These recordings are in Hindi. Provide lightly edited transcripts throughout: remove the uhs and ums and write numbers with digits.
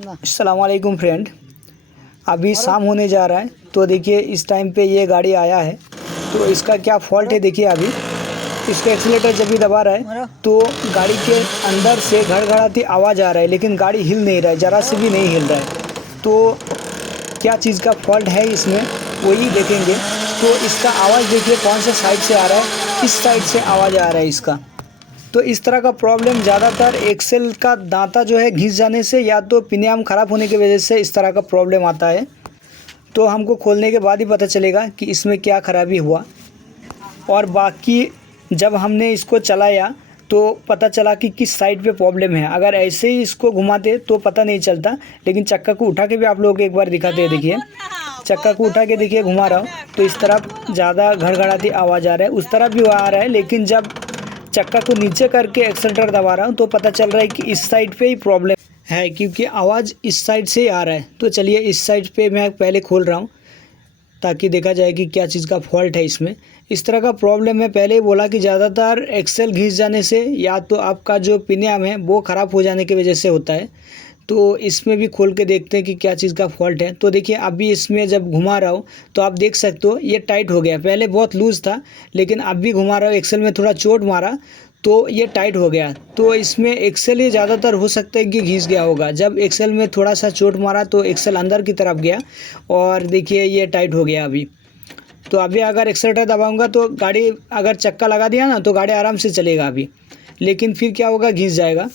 अस्सलाम वालेकुम फ्रेंड। अभी शाम होने जा रहा है, तो देखिए इस टाइम पे ये गाड़ी आया है। तो इसका क्या फॉल्ट है देखिए। अभी इसका एक्सीलेटर जब भी दबा रहा है तो गाड़ी के अंदर से घड़घड़ाती आवाज़ आ रहा है, लेकिन गाड़ी हिल नहीं रहा है, ज़रा से भी नहीं हिल रहा है। तो क्या चीज़ का फॉल्ट है इसमें, वही देखेंगे। तो इसका आवाज़ देखिए कौन से साइड से आ रहा है, इस साइड से आवाज़ आ रहा है इसका। तो इस तरह का प्रॉब्लम ज़्यादातर एक्सेल का दांता जो है घिस जाने से या तो पिनियम ख़राब होने की वजह से इस तरह का प्रॉब्लम आता है। तो हमको खोलने के बाद ही पता चलेगा कि इसमें क्या ख़राबी हुआ। और बाकी जब हमने इसको चलाया तो पता चला कि किस साइड पे प्रॉब्लम है। अगर ऐसे ही इसको घुमाते तो पता नहीं चलता, लेकिन चक्का को उठा के भी आप लोगों को एक बार दिखाते हैं। देखिए चक्का को उठा के देखिए, घुमा रहा हूँ तो इस तरफ ज़्यादा घड़घड़ाती आवाज़ आ रहा है, उस तरफ भी आ रहा है। लेकिन जब चक्का को नीचे करके एक्सेलेटर दबा रहा हूँ तो पता चल रहा है कि इस साइड पे ही प्रॉब्लम है, क्योंकि आवाज़ इस साइड से ही आ रहा है। तो चलिए इस साइड पे मैं पहले खोल रहा हूँ ताकि देखा जाए कि क्या चीज़ का फॉल्ट है इसमें। इस तरह का प्रॉब्लम मैं पहले ही बोला कि ज़्यादातर एक्सेल घिस जाने से या तो आपका जो पिनियम है वो ख़राब हो जाने की वजह से होता है। तो इसमें भी खोल के देखते हैं कि क्या चीज़ का फॉल्ट है। तो देखिए अभी इसमें जब घुमा रहा हूँ तो आप देख सकते हो ये टाइट हो गया। पहले बहुत लूज़ था, लेकिन अब भी घुमा रहा हूँ, एक्सेल में थोड़ा चोट मारा तो ये टाइट हो गया। तो इसमें एक्सेल ही ज़्यादातर हो सकता है कि घिस गया होगा। जब एक्सेल में थोड़ा सा चोट मारा तो एक्सेल अंदर की तरफ गया और देखिए ये टाइट हो गया अभी। तो अभी अगर एक्सेलेटर दबाऊंगा तो गाड़ी, अगर चक्का लगा दिया ना तो गाड़ी आराम से चलेगा अभी, लेकिन फिर क्या होगा, घिस जाएगा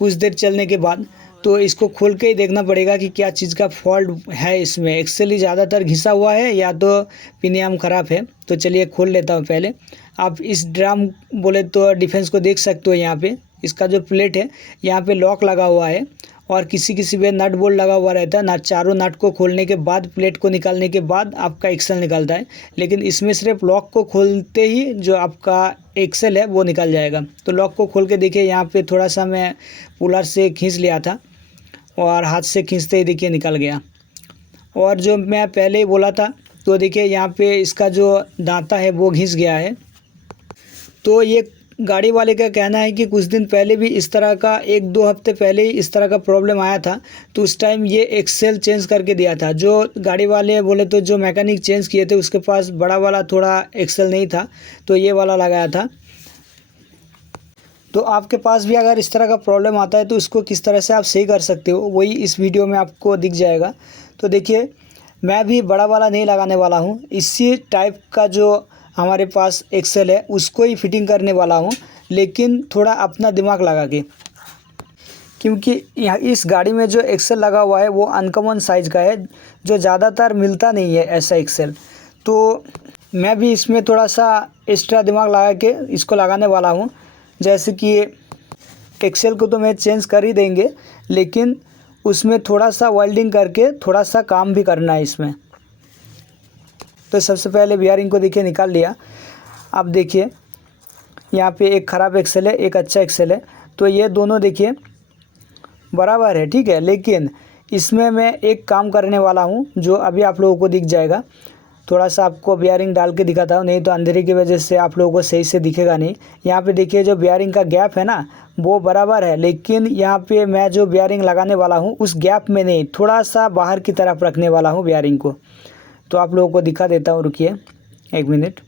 कुछ देर चलने के बाद। तो इसको खोल के ही देखना पड़ेगा कि क्या चीज़ का फॉल्ट है इसमें। एक्सेल ही ज़्यादातर घिसा हुआ है या तो पिनियम ख़राब है। तो चलिए खोल लेता हूँ पहले। आप इस ड्रम बोले तो डिफेंस को देख सकते हो। यहाँ पे इसका जो प्लेट है यहाँ पे लॉक लगा हुआ है और किसी किसी पे नट बोल्ट लगा हुआ रहता है। नट, चारों नट को खोलने के बाद, प्लेट को निकालने के बाद आपका एक्सेल निकलता है। लेकिन इसमें सिर्फ लॉक को खोलते ही जो आपका एक्सेल है वो निकल जाएगा। तो लॉक को खोल के देखिए, यहाँ पे थोड़ा सा मैं पुलर से खींच लिया था और हाथ से खींचते ही देखिए निकल गया। और जो मैं पहले ही बोला था, तो देखिए यहाँ पे इसका जो दांता है वो घिस गया है। तो ये गाड़ी वाले का कहना है कि कुछ दिन पहले भी इस तरह का, 1-2 हफ्ते पहले ही इस तरह का प्रॉब्लम आया था। तो उस टाइम ये एक्सेल चेंज करके दिया था। जो गाड़ी वाले बोले तो जो मैकेनिक चेंज किए थे उसके पास बड़ा वाला थोड़ा एक्सेल नहीं था, तो ये वाला लगाया था। तो आपके पास भी अगर इस तरह का प्रॉब्लम आता है तो इसको किस तरह से आप सही कर सकते हो, वही इस वीडियो में आपको दिख जाएगा। तो देखिए मैं भी बड़ा वाला नहीं लगाने वाला हूँ, इसी टाइप का जो हमारे पास एक्सेल है उसको ही फिटिंग करने वाला हूँ, लेकिन थोड़ा अपना दिमाग लगा के। क्योंकि यहाँ इस गाड़ी में जो एक्सेल लगा हुआ है वो अनकॉमन साइज़ का है, जो ज़्यादातर मिलता नहीं है ऐसा एक्सेल। तो मैं भी इसमें थोड़ा सा एक्स्ट्रा दिमाग लगा के इसको लगाने वाला हूँ। जैसे कि एक्सेल को तो मैं चेंज कर ही देंगे, लेकिन उसमें थोड़ा सा वेल्डिंग करके थोड़ा सा काम भी करना है इसमें। तो सबसे पहले बियरिंग को देखिए निकाल लिया। अब देखिए यहाँ पे एक ख़राब एक्सेल है, एक अच्छा एक्सेल है। तो ये दोनों देखिए बराबर है, ठीक है। लेकिन इसमें मैं एक काम करने वाला हूँ जो अभी आप लोगों को दिख जाएगा। थोड़ा सा आपको बियरिंग डाल के दिखाता हूँ, नहीं तो अंधेरे की वजह से आप लोगों को सही से दिखेगा नहीं। यहाँ पे देखिए जो बियरिंग का गैप है ना वो बराबर है, लेकिन यहाँ पे मैं जो बियरिंग लगाने वाला हूँ उस गैप में नहीं, थोड़ा सा बाहर की तरफ रखने वाला हूँ बियरिंग को। तो आप लोगों को दिखा देता हूँ, रुकिए 1 मिनट।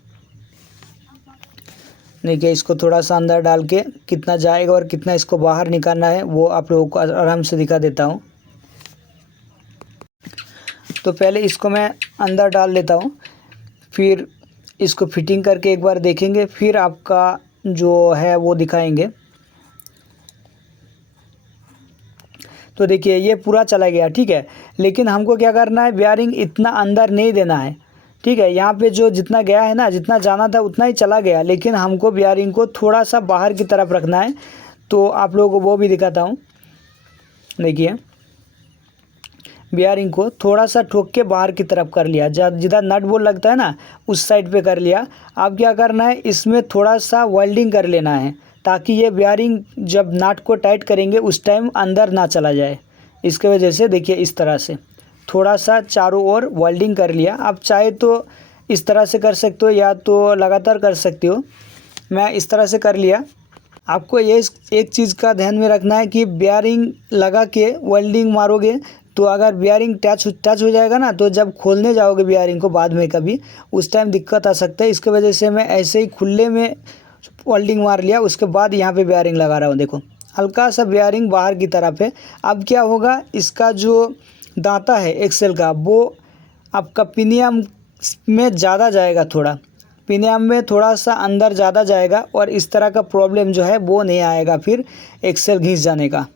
देखिए इसको थोड़ा सा अंदर डाल के कितना जाएगा और कितना इसको बाहर निकालना है वो आप लोगों को आराम से दिखा देता हूँ। तो पहले इसको मैं अंदर डाल लेता हूँ, फिर इसको फिटिंग करके एक बार देखेंगे, फिर आपका जो है वो दिखाएंगे। तो देखिए ये पूरा चला गया, ठीक है। लेकिन हमको क्या करना है, बियरिंग इतना अंदर नहीं देना है, ठीक है। यहाँ पे जो जितना गया है ना, जितना जाना था उतना ही चला गया, लेकिन हमको बियरिंग को थोड़ा सा बाहर की तरफ रखना है। तो आप लोगों को वो भी दिखाता हूँ। देखिए बियरिंग को थोड़ा सा ठोक के बाहर की तरफ कर लिया, जिधर नट बोल्ट लगता है ना उस साइड पे कर लिया। अब क्या करना है, इसमें थोड़ा सा वेल्डिंग कर लेना है ताकि ये बियरिंग जब नट को टाइट करेंगे उस टाइम अंदर ना चला जाए। इसके वजह से देखिए इस तरह से थोड़ा सा चारों ओर वेल्डिंग कर लिया। आप चाहे तो इस तरह से कर सकते हो या तो लगातार कर सकते हो। मैं इस तरह से कर लिया। आपको ये एक चीज़ का ध्यान में रखना है कि बेयरिंग लगा के वेल्डिंग मारोगे तो अगर बेयरिंग टच हो जाएगा ना, तो जब खोलने जाओगे बेयरिंग को बाद में कभी, उस टाइम दिक्कत आ सकता है। इसके वजह से मैं ऐसे ही खुले में वेल्डिंग मार लिया, उसके बाद यहाँ पे बेयरिंग लगा रहा हूँ। देखो हल्का सा बेयरिंग बाहर की तरफ है। अब क्या होगा, इसका जो दांता है एक्सेल का, वो आपका पिनियम में ज़्यादा जाएगा, थोड़ा पिनियम में थोड़ा सा अंदर ज़्यादा जाएगा और इस तरह का प्रॉब्लम जो है वो नहीं आएगा फिर एक्सेल घिस जाने का।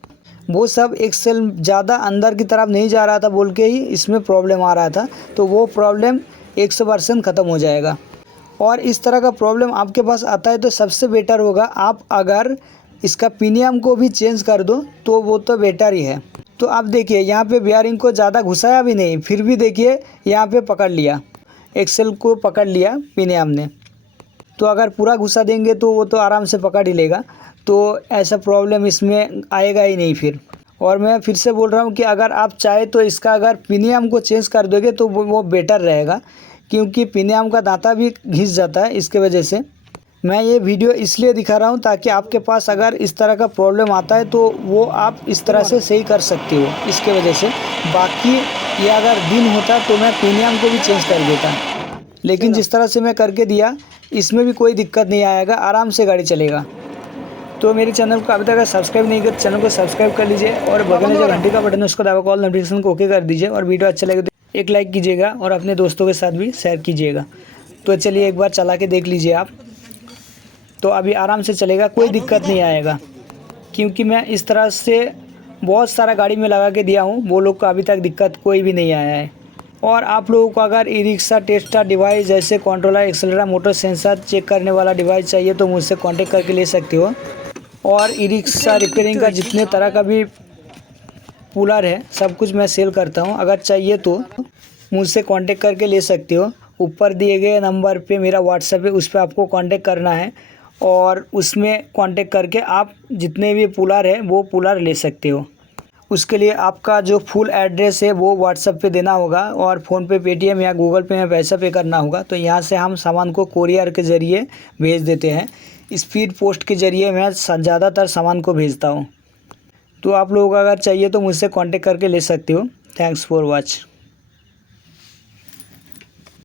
वो सब एक्सेल ज़्यादा अंदर की तरफ नहीं जा रहा था बोल के ही इसमें प्रॉब्लम आ रहा था, तो वो प्रॉब्लम 100% ख़त्म हो जाएगा। और इस तरह का प्रॉब्लम आपके पास आता है तो सबसे बेटर होगा आप अगर इसका पिनियम को भी चेंज कर दो तो वो तो बेटर ही है। तो आप देखिए यहाँ पे बेयरिंग को ज़्यादा घुसाया भी नहीं, फिर भी देखिए यहाँ पे पकड़ लिया, एक्सेल को पकड़ लिया पिनियम ने। तो अगर पूरा घुसा देंगे तो वो तो आराम से पकड़ ही लेगा, तो ऐसा प्रॉब्लम इसमें आएगा ही नहीं फिर। और मैं फिर से बोल रहा हूँ कि अगर आप चाहे तो इसका अगर पिनियम को चेंज कर दोगे तो वो बेटर रहेगा, क्योंकि पिनियम का दांता भी घिस जाता है। इसके वजह से मैं ये वीडियो इसलिए दिखा रहा हूँ ताकि आपके पास अगर इस तरह का प्रॉब्लम आता है तो वो आप इस तरह से सही कर सकते हो, इसके वजह से। बाकी ये अगर दिन होता तो मैं पिनियम को भी चेंज कर देता, लेकिन जिस तरह से मैं करके दिया इसमें भी कोई दिक्कत नहीं आएगा, आराम से गाड़ी चलेगा। तो मेरे चैनल को अभी तक सब्सक्राइब नहीं किया, चैनल को सब्सक्राइब कर लीजिए और बगल में जो घंटी का बटन है उसको दबा कॉल नोटिफिकेशन को ओके कर दीजिए। और वीडियो अच्छा लगे तो एक लाइक कीजिएगा और अपने दोस्तों के साथ भी शेयर कीजिएगा। तो चलिए एक बार चला के देख लीजिए आप, तो अभी आराम से चलेगा, कोई दिक्कत नहीं आएगा, क्योंकि मैं इस तरह से बहुत सारा गाड़ी में लगा के दिया हूँ, वो लोग को अभी तक दिक्कत कोई भी नहीं आया है। और आप लोगों को अगर ई रिक्शा टेस्टर डिवाइस जैसे controller, accelerator, motor sensor check करने वाला डिवाइस चाहिए तो मुझसे कांटेक्ट करके ले सकते हो। और ई रिक्शा रिपेयरिंग का जितने तरह का भी पुलर है सब कुछ मैं सेल करता हूँ, अगर चाहिए तो मुझसे कांटेक्ट करके ले सकते हो। ऊपर दिए गए नंबर पे मेरा व्हाट्सएप है, उस पर आपको कांटेक्ट करना है और उसमें कांटेक्ट करके आप जितने भी पुलर है वो पुलर ले सकते हो। उसके लिए आपका जो फुल एड्रेस है वो व्हाट्सएप पे देना होगा और फ़ोनपे, पेटीएम या गूगल पे में पैसा पे करना होगा। तो यहाँ से हम सामान को कोरियर के ज़रिए भेज देते हैं, स्पीड पोस्ट के ज़रिए मैं ज़्यादातर सामान को भेजता हूँ। तो आप लोगों को अगर चाहिए तो मुझसे कांटेक्ट करके ले सकते हो। Thanks for watch.